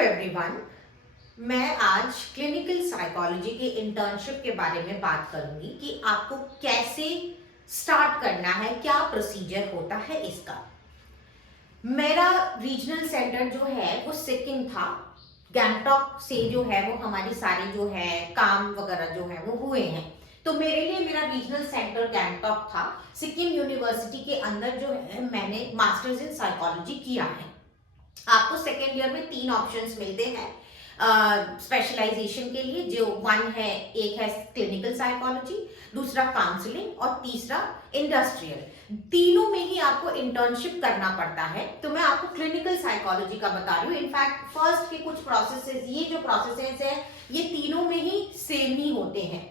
Everyone. मैं आज clinical psychology के इंटर्नशिप के बारे में बात करूंगी कि आपको कैसे स्टार्ट करना है, क्या प्रोसीजर होता है इसका। मेरा रीजनल सेंटर जो है वो सिक्किम था। गैंगटॉक से जो है वो हमारी सारी जो है काम वगैरह जो है वो हुए हैं। तो मेरे लिए मेरा रीजनल सेंटर गैंगटॉक था। सिक्किम यूनिवर्सिटी के अंदर जो है मैंने मास्टर्स इन साइकोलॉजी किया है। आपको सेकेंड ईयर में 3 ऑप्शंस मिलते हैं स्पेशलाइजेशन के लिए। जो एक है क्लिनिकल साइकोलॉजी, दूसरा काउंसलिंग और तीसरा इंडस्ट्रियल। तीनों में ही आपको इंटर्नशिप करना पड़ता है। तो मैं आपको क्लिनिकल साइकोलॉजी का बता रही हूँ। इनफैक्ट फर्स्ट के कुछ प्रोसेसेस, ये जो प्रोसेसेस है ये तीनों में ही सेम ही होते हैं।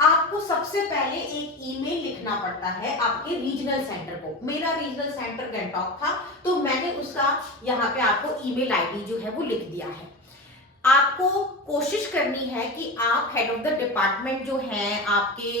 आपको सबसे पहले एक ईमेल लिखना पड़ता है आपके रीजनल सेंटर को। मेरा रीजनल सेंटर गैंगटॉक था तो मैंने उसका यहाँ पे आपको ईमेल आईडी जो है वो लिख दिया है। आपको कोशिश करनी है कि आप हेड ऑफ द डिपार्टमेंट जो है आपके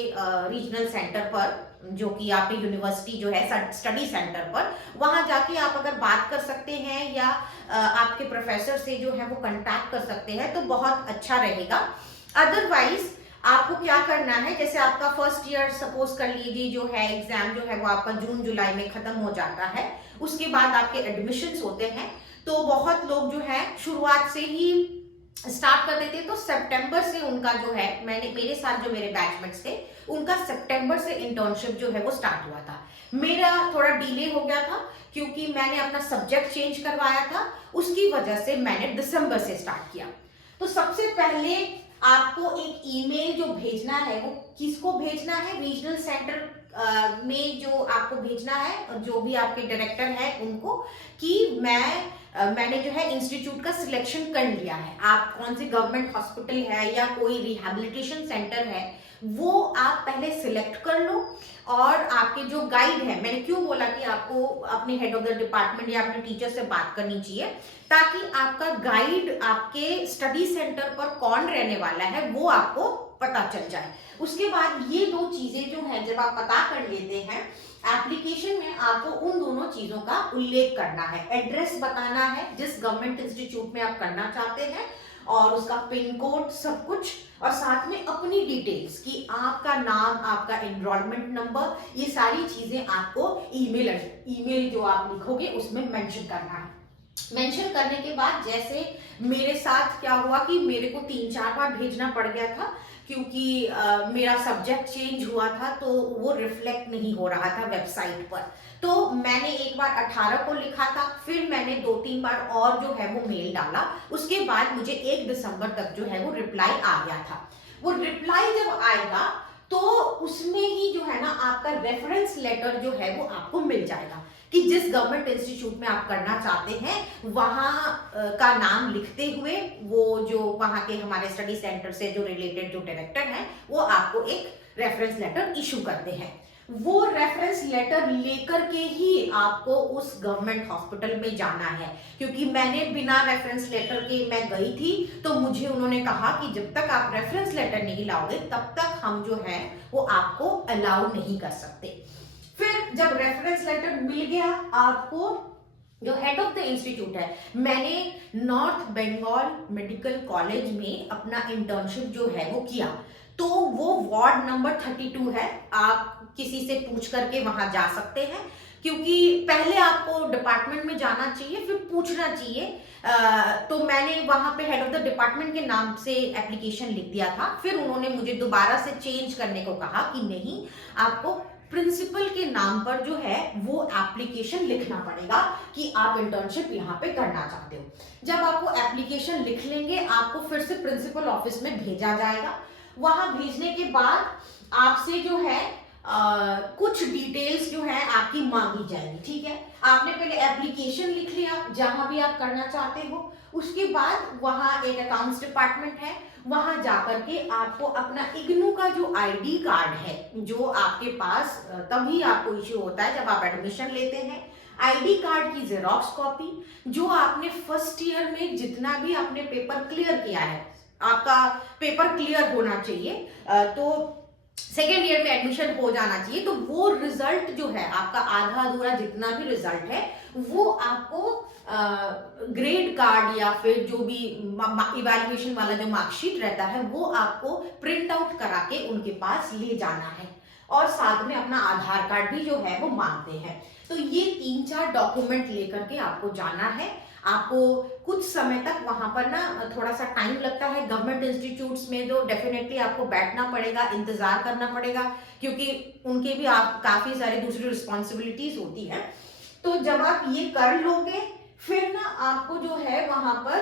रीजनल सेंटर पर, जो कि आपके यूनिवर्सिटी जो है स्टडी सेंटर पर, वहां जाके आप अगर बात कर सकते हैं या आपके प्रोफेसर से जो है वो कांटेक्ट कर सकते हैं तो बहुत अच्छा रहेगा। अदरवाइज आपको क्या करना है, जैसे आपका फर्स्ट ईयर सपोज कर लीजिए जो है एग्जाम जो है वो आपका जून जुलाई में खत्म हो जाता है। उसके बाद आपके एडमिशन्स होते हैं। तो बहुत लोग जो है शुरुआत से ही स्टार्ट कर देते हैं। तो सितंबर से उनका जो है, मेरे साथ जो मेरे बैचमेट्स थे उनका सितंबर से इंटर्नशिप जो है वो स्टार्ट हुआ था। मेरा थोड़ा डिले हो गया था क्योंकि मैंने अपना सब्जेक्ट चेंज करवाया था। उसकी वजह से मैंने दिसंबर से स्टार्ट किया। तो सबसे पहले आपको एक ईमेल जो भेजना है वो किसको भेजना है, रीजनल सेंटर में जो आपको भेजना है, जो भी आपके डायरेक्टर है उनको, कि मैंने जो है इंस्टीट्यूट का सिलेक्शन कर लिया है। आप कौन सी गवर्नमेंट हॉस्पिटल है या कोई रिहैबिलिटेशन सेंटर है वो आप पहले सिलेक्ट कर लो। और आपके जो गाइड है, मैंने क्यों बोला कि आपको अपने हेड ऑफ द डिपार्टमेंट या अपने टीचर से बात करनी चाहिए, ताकि आपका गाइड आपके स्टडी सेंटर पर कौन रहने वाला है वो आपको पता चल जाए। उसके बाद ये दो चीजें जो है जब आप पता कर लेते हैं, एप्लीकेशन में आपको उन दोनों चीजों का उल्लेख करना है। एड्रेस बताना है जिस गवर्नमेंट इंस्टीट्यूट में आप करना चाहते हैं, और उसका पिन कोड, सब कुछ, और साथ में अपनी डिटेल्स कि आपका नाम, आपका एनरोलमेंट नंबर, ये सारी चीजें आपको ईमेल जो आप लिखोगे उसमें मेंशन करना है। मेंशन करने के बाद जैसे मेरे साथ क्या हुआ कि मेरे को 3-4 बार भेजना पड़ गया था क्योंकि मेरा सब्जेक्ट चेंज हुआ था तो वो रिफ्लेक्ट नहीं हो रहा था वेबसाइट पर। तो मैंने एक बार 18 को लिखा था, फिर मैंने 2-3 बार और जो है वो मेल डाला। उसके बाद मुझे 1 दिसंबर तक जो है वो रिप्लाई आ गया था। वो रिप्लाई जब आएगा तो उसमें ही जो है ना आपका रेफरेंस लेटर जो है वो आपको मिल जाएगा कि जिस गवर्नमेंट इंस्टीट्यूट में आप करना चाहते हैं वहां का नाम लिखते हुए वो जो वहां के हमारे स्टडी सेंटर से जो रिलेटेड जो डायरेक्टर हैं वो आपको एक रेफरेंस लेटर इशू करते हैं। वो रेफरेंस लेटर लेकर के ही आपको उस गवर्नमेंट हॉस्पिटल में जाना है। क्योंकि मैंने बिना रेफरेंस लेटर के मैं गई थी तो मुझे उन्होंने कहा कि जब तक आप रेफरेंस लेटर नहीं लाओगे तब तक हम जो है वो आपको अलाउ नहीं कर सकते। फिर जब रेफरेंस लेटर मिल गया आपको, जो हेड ऑफ द इंस्टीट्यूट है, मैंने नॉर्थ बंगाल मेडिकल कॉलेज में अपना इंटर्नशिप जो है वो किया। तो वो वार्ड नंबर 32 है। आप किसी से पूछ करके वहां जा सकते हैं, क्योंकि पहले आपको डिपार्टमेंट में जाना चाहिए फिर पूछना चाहिए। तो मैंने वहां पे हेड ऑफ द डिपार्टमेंट के नाम से एप्लीकेशन लिख दिया था। फिर उन्होंने मुझे दोबारा से चेंज करने को कहा कि नहीं, आपको प्रिंसिपल के नाम पर जो है वो एप्लीकेशन लिखना पड़ेगा कि आप इंटर्नशिप यहाँ पे करना चाहते हो। जब आप वो एप्लीकेशन लिख लेंगे आपको फिर से प्रिंसिपल ऑफिस में भेजा जाएगा। वहां भेजने के बाद आपसे जो है कुछ डिटेल्स जो है आपकी मांगी जाएंगी। ठीक है, आपने पहले एप्लीकेशन लिख लिया जहां भी आप करना चाहते हो। उसके बाद वहां एक अकाउंट्स डिपार्टमेंट है, वहां जाकर के आपको अपना इग्नू का जो आईडी कार्ड है, जो आपके पास तभी आपको इश्यू होता है जब आप एडमिशन लेते हैं, आईडी कार्ड की जेरोक्स कॉपी, जो आपने फर्स्ट ईयर में जितना भी आपने पेपर क्लियर किया है, आपका पेपर क्लियर होना चाहिए। तो सेकेंड ईयर में एडमिशन हो जाना चाहिए, तो वो रिजल्ट जो है आपका आधा अधूरा जितना भी रिजल्ट है वो आपको ग्रेड कार्ड या फिर जो भी इवैल्यूएशन वाला जो मार्कशीट रहता है वो आपको प्रिंट आउट करा के उनके पास ले जाना है, और साथ में अपना आधार कार्ड भी जो है वो मांगते हैं। तो ये 3-4 डॉक्यूमेंट लेकर के आपको जाना है। आपको कुछ समय तक वहां पर ना थोड़ा सा टाइम लगता है गवर्नमेंट इंस्टीट्यूट्स में, तो डेफिनेटली आपको बैठना पड़ेगा, इंतजार करना पड़ेगा, क्योंकि उनके भी आप काफी सारी दूसरी रिस्पॉन्सिबिलिटीज होती है। तो जब आप ये कर लोगे फिर ना आपको जो है वहां पर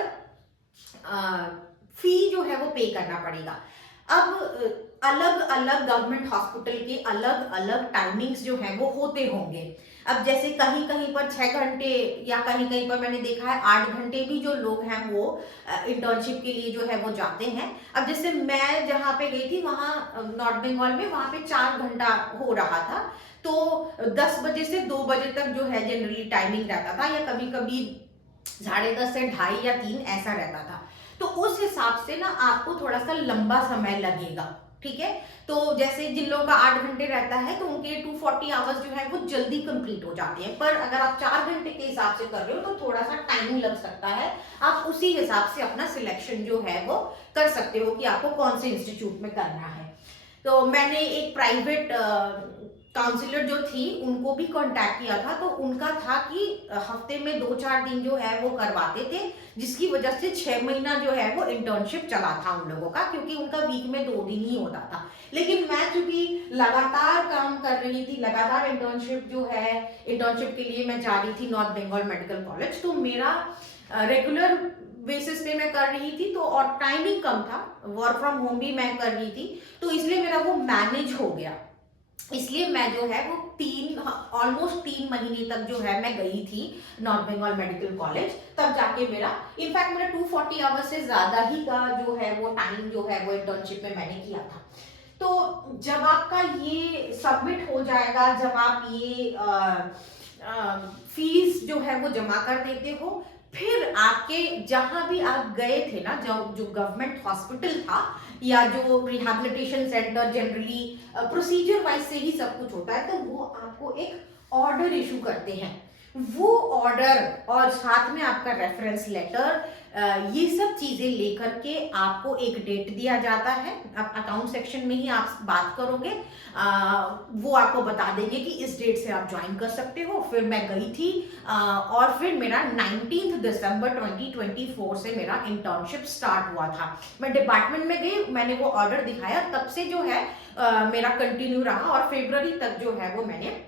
फी जो है वो पे करना पड़ेगा। अब अलग अलग गवर्नमेंट हॉस्पिटल के अलग अलग टाइमिंग्स जो है वो होते होंगे। अब जैसे कहीं कहीं पर 6 घंटे या कहीं कहीं पर मैंने देखा है 8 घंटे भी जो लोग हैं वो इंटर्नशिप के लिए जो है वो जाते हैं। अब जैसे मैं जहाँ पे गई थी वहाँ नॉर्थ बंगाल में, वहाँ पे 4 घंटा हो रहा था, तो 10 बजे से 2 बजे तक जो है जनरली टाइमिंग रहता था, या कभी कभी 10:30 से 2:30 या 3 ऐसा रहता था। तो उस हिसाब से ना आपको थोड़ा सा लंबा समय लगेगा, ठीक है। तो जैसे जिन लोगों का 8 घंटे रहता है तो उनके 240 आवर्स जो है वो जल्दी कंप्लीट हो जाते हैं, पर अगर आप 4 घंटे के हिसाब से कर रहे हो तो थोड़ा सा टाइम लग सकता है। आप उसी हिसाब से अपना सिलेक्शन जो है वो कर सकते हो कि आपको कौन से इंस्टीट्यूट में करना है। तो मैंने एक प्राइवेट काउंसलर जो थी उनको भी कांटेक्ट किया था, तो उनका था कि हफ्ते में 2-4 दिन जो है वो करवाते थे, जिसकी वजह से 6 महीना जो है वो इंटर्नशिप चला था उन लोगों का, क्योंकि उनका वीक में 2 दिन ही होता था। लेकिन मैं चूंकि लगातार काम कर रही थी, लगातार इंटर्नशिप जो है, इंटर्नशिप के लिए मैं जा रही थी नॉर्थ बंगाल मेडिकल कॉलेज, तो मेरा रेगुलर बेसिस पे मैं कर रही थी, तो और टाइमिंग कम था, वर्क फ्रॉम होम भी मैं कर रही थी, तो इसलिए मेरा वो मैनेज हो गया। इसलिए मैं जो है वो ऑलमोस्ट 3 महीने तक जो है मैं गई थी नॉर्थ बंगाल मेडिकल कॉलेज, तब जाके मेरा इनफैक्ट मेरा 240 आवर्स से ज्यादा ही का जो है वो टाइम जो है वो इंटर्नशिप में मैंने किया था। तो जब आपका ये सबमिट हो जाएगा, जब आप ये फीस जो है वो जमा कर देते हो, फिर आपके जहां भी आप गए थे ना, जो जो गवर्नमेंट हॉस्पिटल था या जो rehabilitation centre, generally procedure wise से ही सब कुछ होता है, तो वो आपको एक ऑर्डर इशू करते हैं। वो ऑर्डर और साथ में आपका रेफरेंस लेटर, ये सब चीजें लेकर के आपको एक डेट दिया जाता है। आप अकाउंट सेक्शन में ही आप बात करोगे, वो आपको बता देंगे कि इस डेट से आप ज्वाइन कर सकते हो। फिर मैं गई थी और फिर मेरा 19 दिसंबर 2024 से मेरा इंटर्नशिप स्टार्ट हुआ था। मैं डिपार्टमेंट में गई, मैंने वो ऑर्डर दिखाया, तब से जो है मेरा कंटिन्यू रहा, और फरवरी तक जो है वो मैंने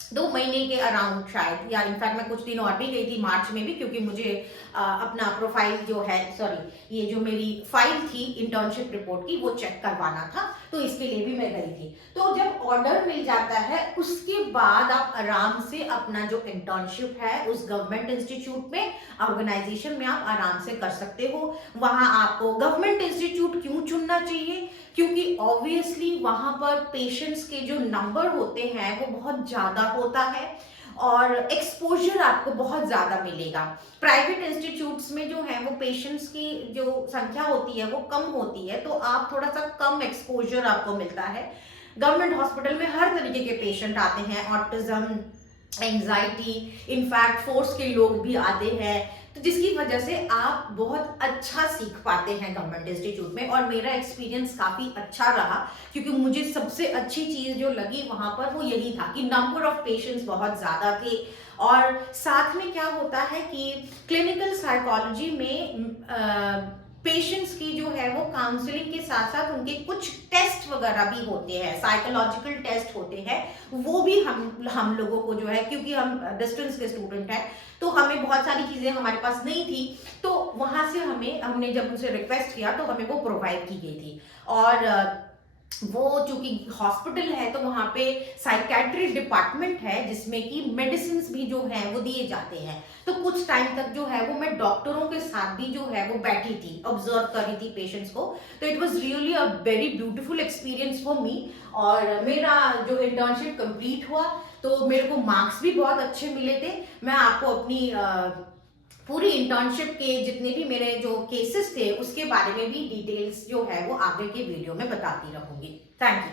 2 महीने के अराउंड शायद, या इनफैक्ट मैं कुछ दिन और भी गई थी मार्च में भी, क्योंकि मुझे अपना प्रोफाइल जो है, सॉरी, ये जो मेरी फाइल थी इंटर्नशिप रिपोर्ट की, वो चेक करवाना था, तो इसके लिए भी मैं गई थी। तो जब ऑर्डर मिल जाता है उसके बाद आप आराम से अपना जो इंटर्नशिप है उस गवर्नमेंट इंस्टीट्यूट में, ऑर्गेनाइजेशन में आप आराम से कर सकते हो। वहां आपको गवर्नमेंट इंस्टीट्यूट क्यों चुनना चाहिए? क्योंकि ऑब्वियसली वहां पर पेशेंट्स के जो नंबर होते हैं वो बहुत ज्यादा होता है, और एक्सपोजर आपको बहुत ज्यादा मिलेगा। प्राइवेट इंस्टीट्यूट्स में जो है वो पेशेंट्स की जो संख्या होती है वो कम होती है, तो आप थोड़ा सा कम एक्सपोजर आपको मिलता है। गवर्नमेंट हॉस्पिटल में हर तरीके के पेशेंट आते हैं, ऑटिज्म, एंजाइटी, इनफैक्ट फोर्स के लोग भी आते हैं, तो जिसकी वजह से आप बहुत अच्छा सीख पाते हैं गवर्नमेंट इंस्टीट्यूट में। और मेरा एक्सपीरियंस काफी अच्छा रहा, क्योंकि मुझे सबसे अच्छी चीज जो लगी वहां पर वो यही था कि नंबर ऑफ पेशेंट्स बहुत ज्यादा थे, और साथ में क्या होता है कि क्लिनिकल साइकोलॉजी में पेशेंट्स की जो है वो काउंसलिंग के साथ साथ उनके कुछ टेस्ट वगैरह भी होते हैं, साइकोलॉजिकल टेस्ट होते हैं, वो भी हम लोगों को जो है, क्योंकि हम डिस्टेंस के स्टूडेंट हैं, तो हमें बहुत सारी चीजें हमारे पास नहीं थी, तो वहां से हमने जब उनसे रिक्वेस्ट किया तो हमें वो प्रोवाइड की गई थी। और वो चूंकि हॉस्पिटल है तो वहां पे साइकेट्री डिपार्टमेंट है, जिसमें कि मेडिसिन भी जो है वो दिए जाते हैं। तो कुछ टाइम तक जो है वो मैं डॉक्टरों के साथ भी जो है वो बैठी थी, ऑब्जर्व कर रही थी पेशेंट्स को। तो it was really a very beautiful experience for me. और मेरा जो इंटर्नशिप कंप्लीट हुआ तो मेरे को मार्क्स भी बहुत अच्छे मिले थे। मैं आपको अपनी पूरी इंटर्नशिप के जितने भी मेरे जो केसेस थे उसके बारे में भी डिटेल्स जो है वो आगे के वीडियो में बताती रहूंगी। Thank you.